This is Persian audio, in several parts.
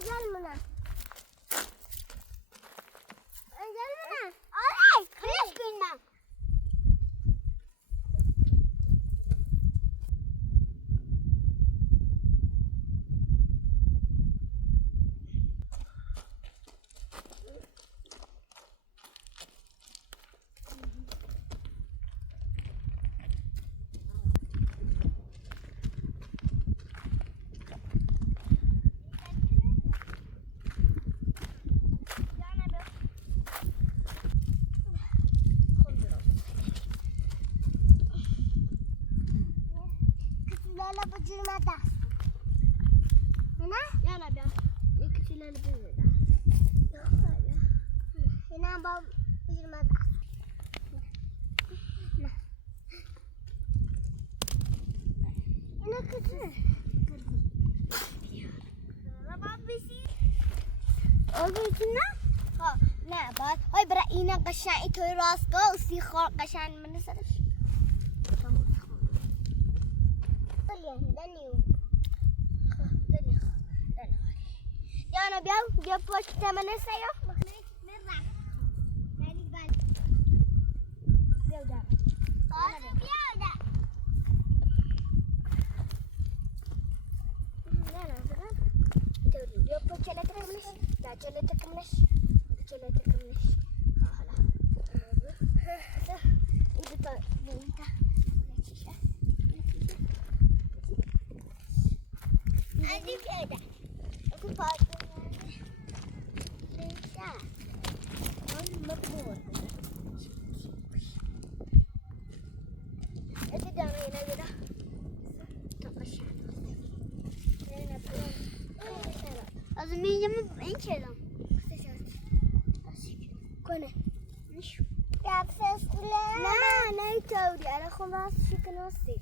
انزل منه آره خلاص کنم لالا بجرم دست نه؟ یالا بیا یک کسی لالا بجرم دست اینا با بجرم دست نه اینا کسی رباب بسی آگه نه؟ ها نه باید های برای اینا قشنگی توی راستگاه و سی خور قشنگ من سرش Diana bia pode também nessa aí, ó. از میگم این کلام کنه نشو دفعه نه توری الان خون راست شکناسی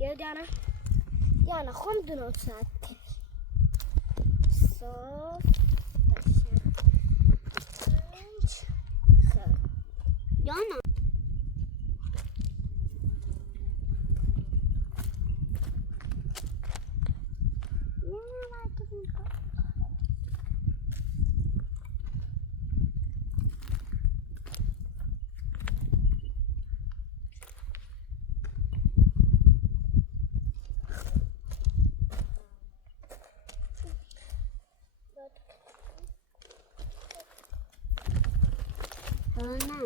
یا دیانا خون دونات ساعت صاف دیانا Ana.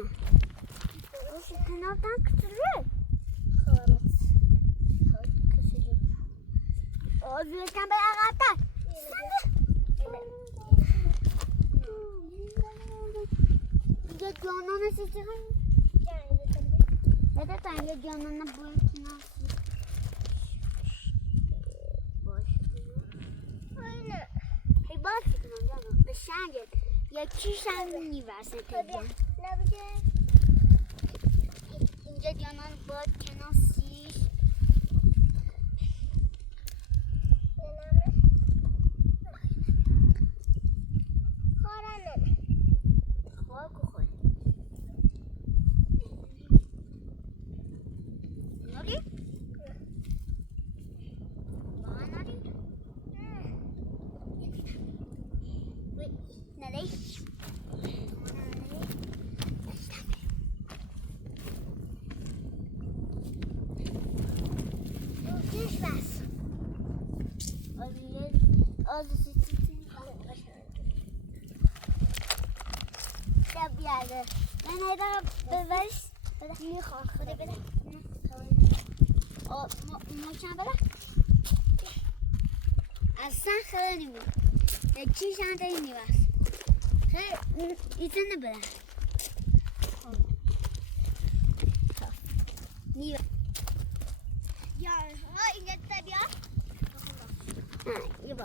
Você não tá acostumado? Oh, você também é gata. Ya canına seçeceğim. Ya da sen canına boyutuna. Aynen. Hey bak canım. Beşen gel. Ya çişen üniversitede. Ne bileyim. İnce canın boyut kenası. من هذا ببرش بده میخوام خدا بده ما چند بده اصلا خیلی نمیده یکی چند تا نیوست خیلی ایتن نبده نیوست یا ها اینجا تا بیا یه با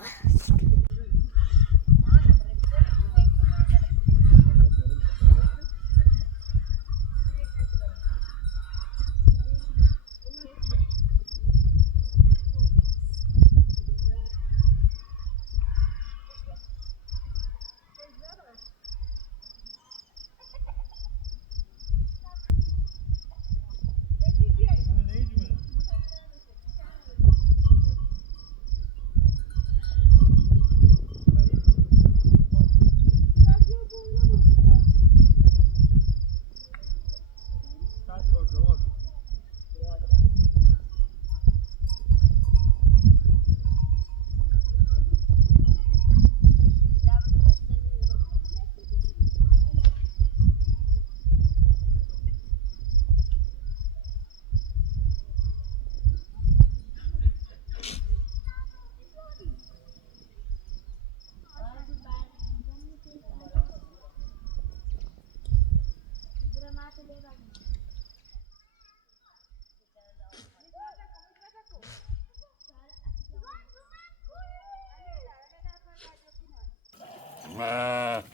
Bırak.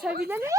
Sevilen ne?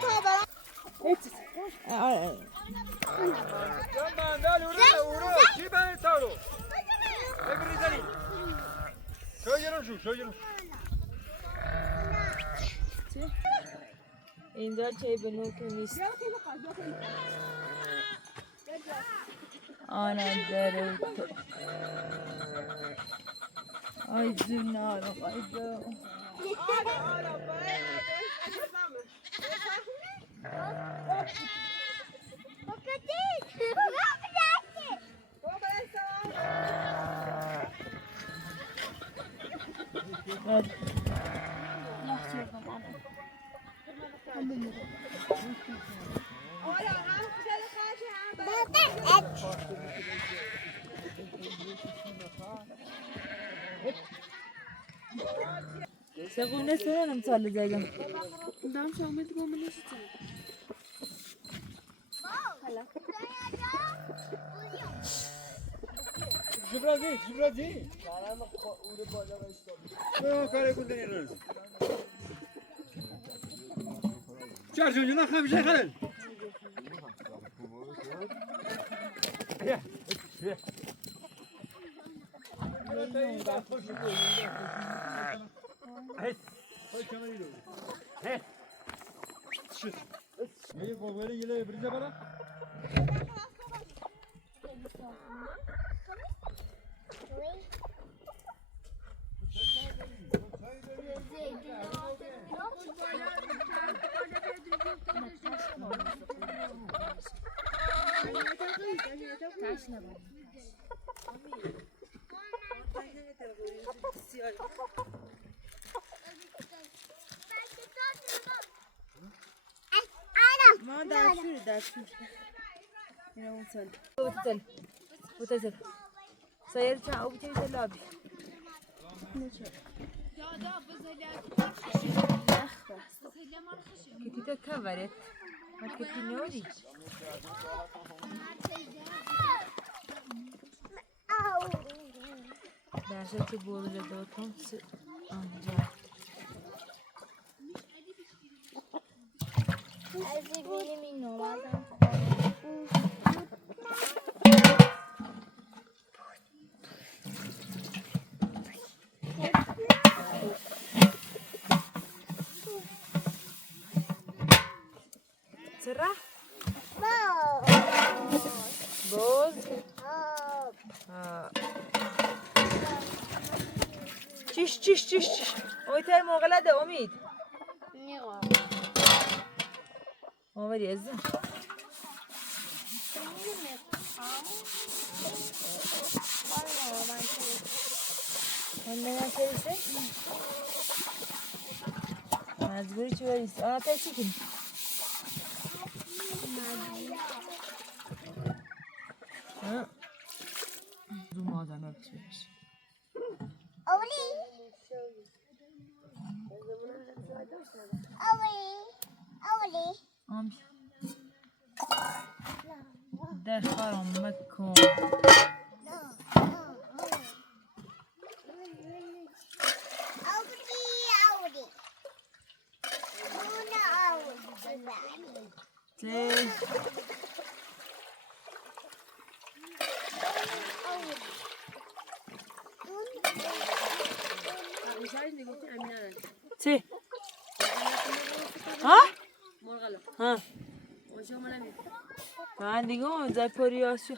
تا برم چی بنی تارو بگریزنی شو اینجا چه بنو که نیست آنه داره تو آی جونارم آی دو سقوم نسرانم سال زدم دام شامل گم نشد جبرازی نه کاری کندنی روز چهار جون خمیشه خلل ما دستور اینا اون سال بوتزل سایر چند او بچه بیتر لابی کتی تو کورت ما کتی نوری درسه تو برو دوتون آنجا از بینیم این نوازم سرا باز باز چیش اویتر موقع ده امید نیغا آوری ازم من چه مجبوری چی بریست آنها تا چی کنی زوم آدم ها بچه بش اولی آمی دخارم مکن تی تی ها؟ ها من دیگه اون زای پوری آسیا